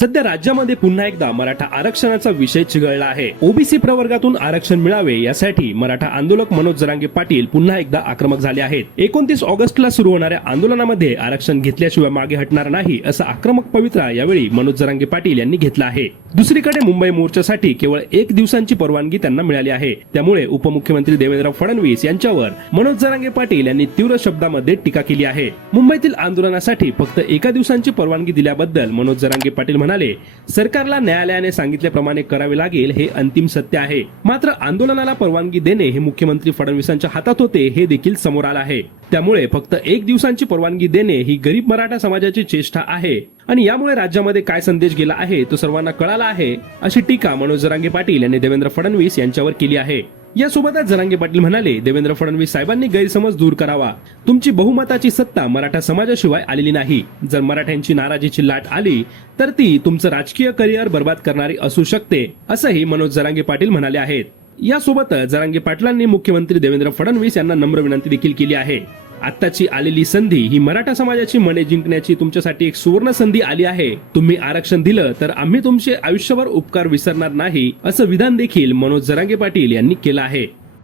सध्या राज्यामध्ये पुन्हा एकदा मराठा आरक्षणाचा विषय चिघळला आहे. ओबीसी प्रवर्गातून आरक्षण मिळावे यासाठी मराठा आंदोलक मनोज जरांगे पाटील पुन्हा एकदा आक्रमक झाले आहेत. एकोणतीस ऑगस्टला सुरू होणाऱ्या आंदोलनामध्ये आरक्षण घेतल्याशिवाय मागे हटणार नाही असा आक्रमक पवित्रा यावेळी मनोज जरांगे पाटील यांनी घेतला आहे. दुसरीकडे मुंबई मोर्चासाठी केवळ एक दिवसांची परवानगी त्यांना मिळाली आहे. त्यामुळे उपमुख्यमंत्री देवेंद्र फडणवीस यांच्यावर मनोज जरांगे पाटील यांनी तीव्र शब्दामध्ये टीका केली आहे. मुंबईतील आंदोलनासाठी फक्त एका दिवसांची परवानगी दिल्याबद्दल मनोज जरांगे पाटील म्हणाले सरकारला न्यायालयाने सांगितल्याप्रमाणे करावे लागेल हे अंतिम सत्य आहे. मात्र आंदोलनाला परवानगी देणे हे मुख्यमंत्री फडणवीसांच्या हातात होते हे देखील समोर आलं आहे. त्यामुळे फक्त एक दिवसांची परवानगी देणे ही गरीब मराठा समाजाची चेष्टा आहे. आणि यामुळे राज्यामध्ये काय संदेश गेला आहे तो सर्वांना कळाला आहे अशी टीका मनोज जरांगे पाटील यांनी देवेंद्र फडणवीस यांच्यावर केली आहे. यासोबतच जरांगे पाटील म्हणाले देवेंद्र फडणवीस साहेबांनी गैरसमज दूर करावा. तुमची बहुमताची सत्ता मराठा समाजाशिवाय आलेली नाही. जर मराठ्यांची नाराजीची लाट आली तर ती तुमचं राजकीय करिअर बर्बाद करणारी असू शकते असंही मनोज जरांगे पाटील म्हणाले आहेत. यासोबतच जरांगे पाटलांनी मुख्यमंत्री देवेंद्र फडणवीस यांना नम्र विनंती देखील केली आहे. आत्ताची आलेली संधी ही मराठा समाजाची मने जिंकण्याची तुमच्यासाठी एक सुवर्ण संधी आली आहे. तुम्ही आरक्षण दिलं तर आम्ही तुमचे आयुष्यभर उपकार विसरणार नाही असं विधान देखील मनोज जरांगे पाटील यांनी केलं आहे.